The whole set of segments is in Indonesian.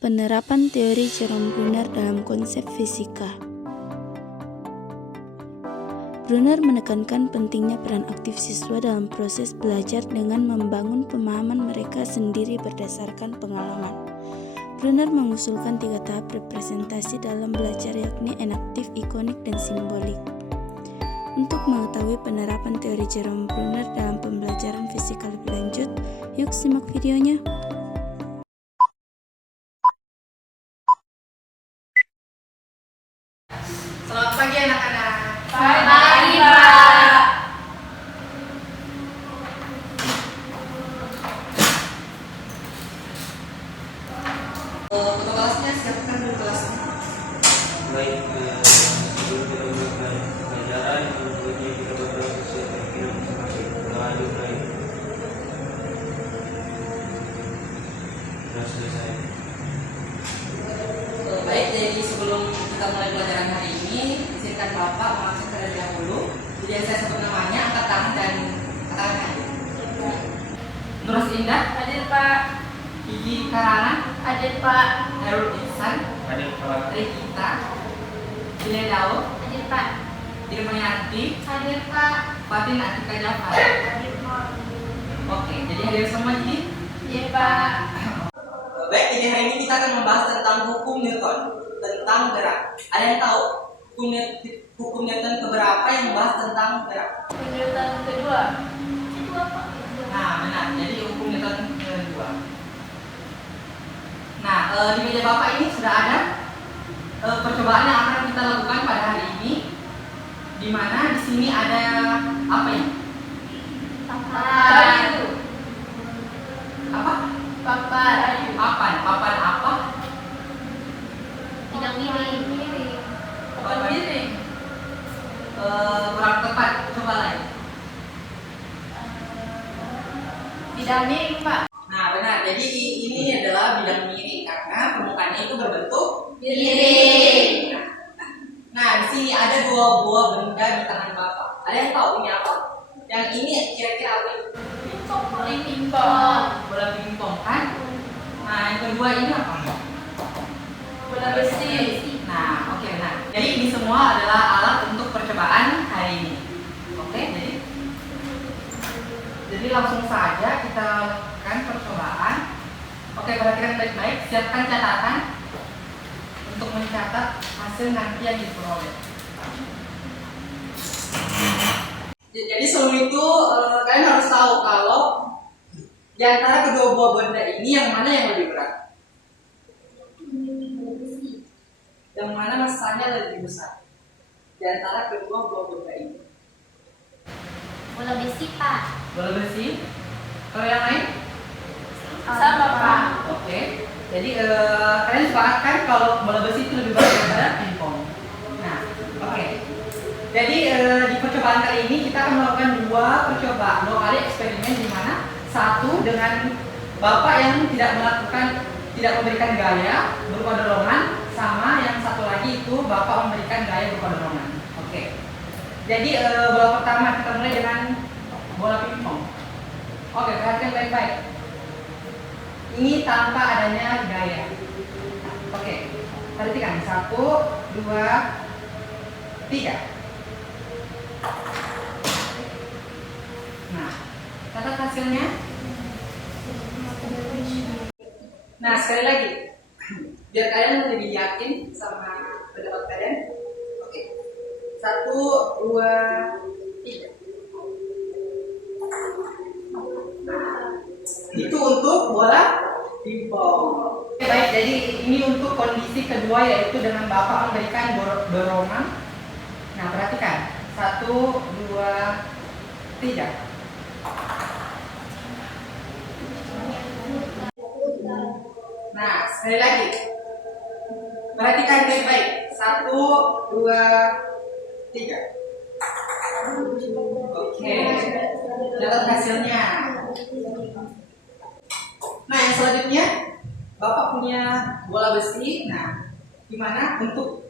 Penerapan teori Jerome Bruner dalam konsep fisika. Bruner menekankan pentingnya peran aktif siswa dalam proses belajar dengan membangun pemahaman mereka sendiri berdasarkan pengalaman. Bruner mengusulkan 3 tahap representasi dalam belajar, yakni enaktif, ikonik, dan simbolik. Untuk mengetahui penerapan teori Jerome Bruner dalam pembelajaran fisika lebih lanjut, yuk simak videonya. Selamat pagi anak-anak. Selamat pagi, Pak. Ketua kelasnya siapkan dulu kelasnya. Baik, sebelum kita mulai pelajaran, tentunya kita berdoa sesuai dengan masing-masing. Baik. Sudah selesai. Baik, jadi sebelum kita mulai pelajaran hari ini, izinkan Bapak mengakses terlebih dahulu. Jadi yang saya sebut namanya, angkat tangan dan katakan hadir. Nurus Indah, Hadir, Pak. Gigi Karana, Hadir, Pak. Herul Ihsan, Hadir Pak. Regita, Jile Daud, Hadir, Pak. Dirmayanti, Hadir, Pak. Fatin Atika Jafar. Hadir, Pak. Oke, jadi hadir semua jadi. Hadir, Pak. Baik, jadi hari ini kita akan membahas tentang hukum Newton, tentang gerak. Ada yang tahu hukum Newton keberapa yang membahas tentang gerak? Penjelasan kedua. Itu apa? Nah, benar. Jadi hukum Newton kedua. Nah, di meja Bapak ini sudah ada percobaan yang akan kita lakukan pada hari ini, di mana di sini ada apa ya? Papan. Apa? Papan. Papan apa? Tidak miring. Papan miring. Kurang tepat. Coba lagi. Tidak miring, Pak. Nah, benar. Jadi ini adalah bidang miring karena permukaannya itu berbentuk Miring. Nah, di sini ada 2 buah benda di tangan Bapak. Ada yang tahu ini apa? Yang ini kira-kira apa? Bola pingpong. Bola pingpong kan? Nah, yang kedua ini apa? Bola besi. Nah, oke, benar. Jadi ini semua adalah alat untuk percobaan hari ini. Oke, jadi langsung saja kita lakukan percobaan. Oke, perhatikan baik-baik. Siapkan catatan untuk mencatat hasil nanti yang diperoleh. Jadi sebelum itu kalian harus tahu kalau di antara kedua buah benda ini yang mana yang lebih berat? Yang mana masanya lebih besar? Di antara kedua buah benda ini. Bola besi, Pak. Bola besi. Kalau yang lain? Sama, Pak. Oke. Jadi kalian sepakatkan kalau bola besi itu lebih berat daripada pingpong. Nah, oke. Jadi di percobaan kali ini kita akan melakukan 2 kali eksperimen, di mana satu dengan Bapak yang tidak memberikan gaya berupa dorongan, sama yang satu lagi itu Bapak memberikan gaya berupa dorongan. Oke. Jadi bola pertama kita mulai dengan bola pingpong. Oke, perhatikan baik-baik. Ini tanpa adanya gaya. Oke, perhatikan 1, 2, 3. Nah, catat hasilnya. Nah, sekali lagi, biar kalian lebih yakin sama pendapat kalian. Oke, 1, 2, 3. Itu untuk bola pingpong. Oke, baik, jadi ini untuk kondisi kedua, yaitu dengan Bapak memberikan dorongan. Nah, perhatikan 1, 2, 3. Nah, sekali lagi, perhatikan baik-baik. 1, 2, 3. Oke, catat hasilnya. Nah, yang selanjutnya Bapak punya bola besi. Nah, gimana untuk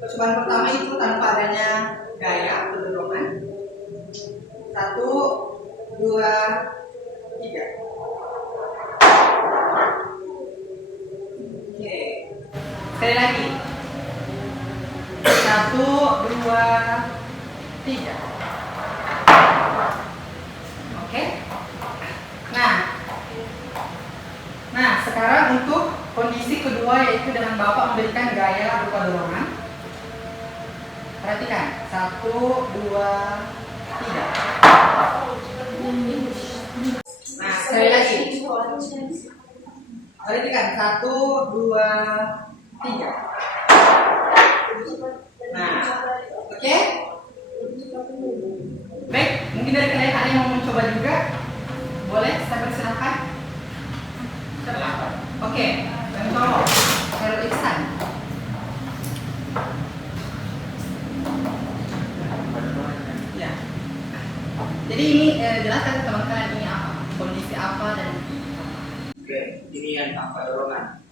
percobaan pertama itu tanpa adanya gaya atau dorongan? 1, 2, 3. Sekali lagi. 1, 2, 3. Oke. Nah, sekarang untuk kondisi kedua yaitu dengan Bapak memberikan gaya berupa dorongan. Perhatikan. 1, 2, 3. Nah, sekali lagi. Perhatikan. 1, 2, 3. Nah, oke? Baik, mungkin dari kalian ada yang mau mencoba juga? Boleh, saya persilahkan. Oke, yang cowok, Khairul Ihsan. Ya. Jadi ini jelaskan ke teman-teman ini apa, kondisi apa dan Oke, ini yang tanpa dorongan.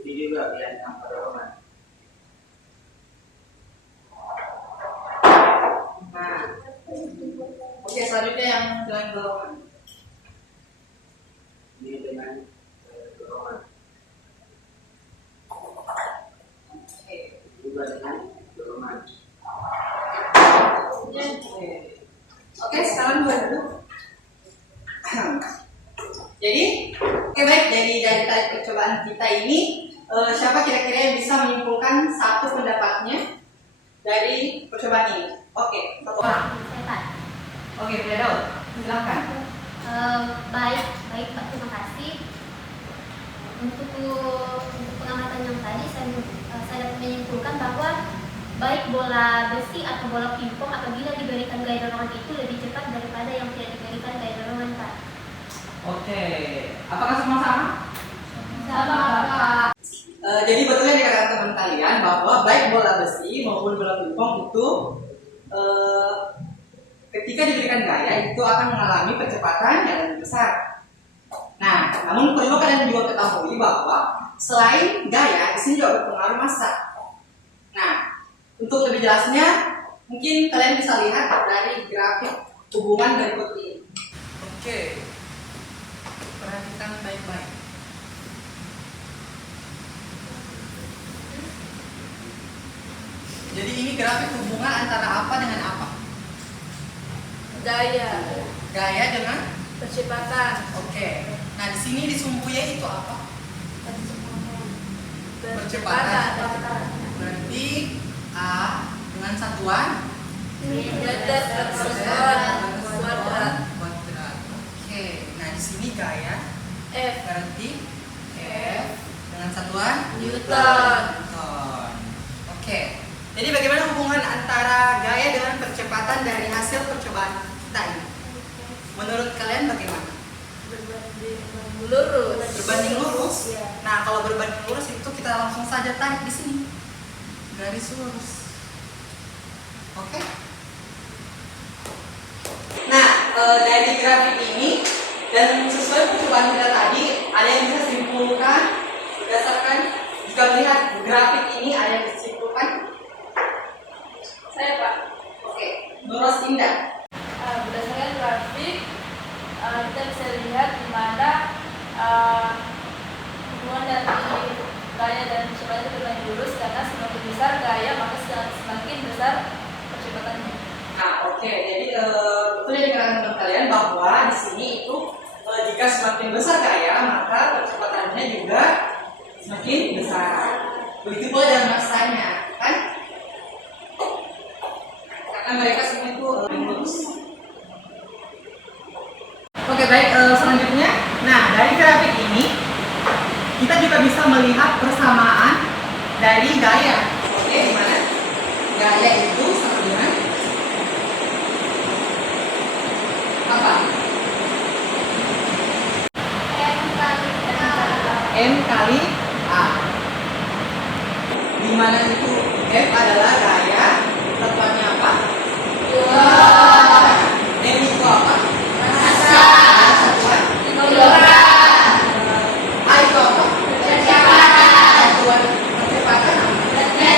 Ini juga yang tanpa dorongan. Nah, oke, selanjutnya yang dengan dorongan. Ini dengan dorongan. Oke. Juga dengan dorongan. Oke, sekarang gue dulu. Jadi, oke baik. Jadi dari tadi percobaan kita ini, siapa kira-kira yang bisa menyimpulkan satu pendapatnya dari percobaan ini? Oke, satu orang. Saya Pak. Oke, Firdaus, silakan. Baik Pak, terima kasih. Untuk pengamatan yang tadi saya dapat menyimpulkan bahwa baik bola besi atau bola pingpong apabila diberikan gaya dorongan itu lebih cepat daripada yang tidak diberikan gaya dorongan, Pak. Oke, apakah semua sama? Sama, Pak. Jadi betul yang dikatakan teman kalian bahwa baik bola besi maupun bola pingpong itu ketika diberikan gaya itu akan mengalami percepatan yang lebih besar. Nah, namun perlu kalian juga ketahui bahwa selain gaya, di sini juga berpengaruh massa. Nah, untuk lebih jelasnya, mungkin kalian bisa lihat dari grafik hubungan berikut ini. Oke, perhatikan baik-baik. Jadi ini grafik hubungan antara apa dengan apa? Gaya dengan Percepatan. Oke. Nah, di sini di sumbunya itu apa? Percepatan. Berarti A dengan satuan kuadrat. Oke. Nah, di sini gaya F. berarti F dengan satuan Newton. Oke. Jadi bagaimana hubungan antara gaya dengan percepatan dari hasil percobaan kita ini? Menurut kalian bagaimana? Lurus. Berbanding lurus. Iya. Nah, kalau berbanding lurus itu kita langsung saja tarik di sini. Garis lurus. Oke? Nah, dari grafik ini dan sesuai percobaan kita tadi, ada yang bisa simpulkan berdasarkan jika melihat grafik ini ada yang bisa simpulkan? Saya, Pak. Oke, Nuros Indah. Berdasarkan grafik kita bisa lihat di mana hubungan dari gaya dan percepatan itu berbanding lurus karena semakin besar gaya maka semakin besar percepatannya. Nah, oke. Jadi betul yang dikatakan teman kalian bahwa di sini itu jika semakin besar gaya maka percepatannya juga semakin besar. Begitu pula dengan masanya, kan? Karena mereka semua itu lurus. Oke, baik. Selanjutnya, nah dari grafik ini kita juga bisa melihat persamaan dari gaya. Oke, di mana gaya itu sama dengan apa? M kali A. Di mana itu F adalah gaya, satuannya apa? M itu apa? Satuan A itu apa? Satuan percepatan apa?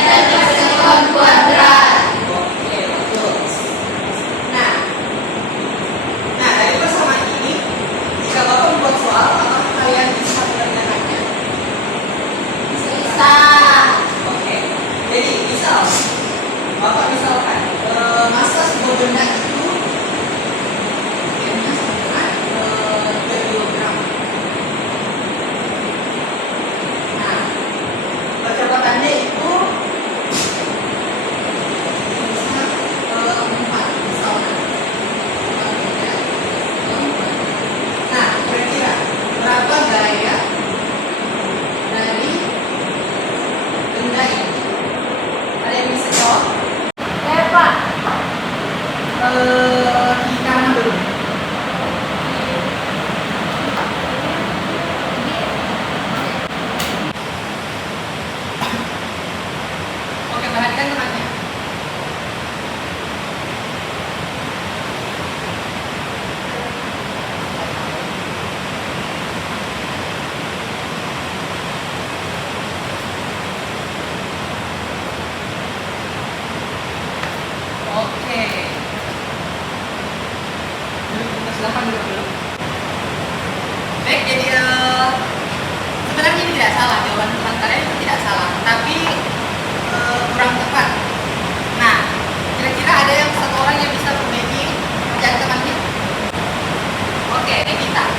Silahkan duduk dulu. Baik, jadi sebenarnya ini tidak salah, jawaban teman kalian itu tidak salah, tapi kurang tepat. Nah, kira-kira ada yang satu orang yang bisa perbaiki kerjaan temannya? Oke, Evita.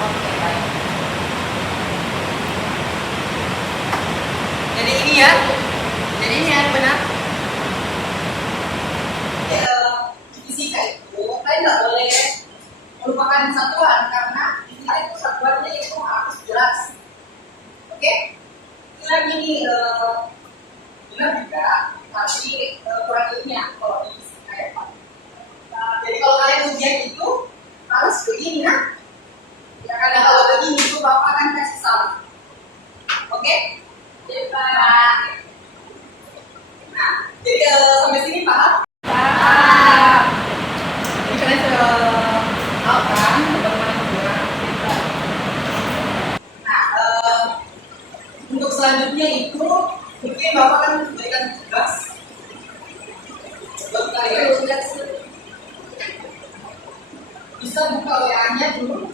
Oke, baik. Jadi ini ya, yang benar. Di fisika itu kalian nggak boleh melupakan satuan karena fisika itu satuannya itu harus jelas. Oke? Selain ini benar juga, tapi kurang ilmiah kalau di fisika ya Pak. Jadi kalau kalian ujian itu harus begini nah. Ya karena kalau begini itu Bapak akan kasih salah. Oke? Nah, jadi sampai sini paham? Paham. Jadi kalian sudah tahu kan bagaimana menggunakan filter. Nah, untuk selanjutnya itu mungkin Bapak akan memberikan tugas buat kalian. Bisa buka WA-nya dulu.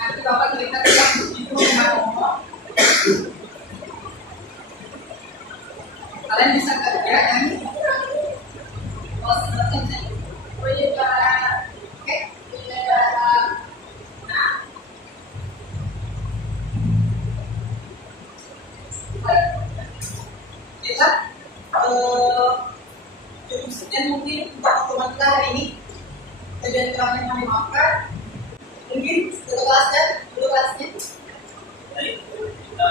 Nanti Bapak kirimkan itu nomor. Kalian bisa kerja kan? Kalau sebenarnya oke? Nah, baik. Kita cukup sekian mungkin untuk pertemuan kita hari ini. Kemudian kami maafkan. Mungkin dulu kelasnya. Baik, kita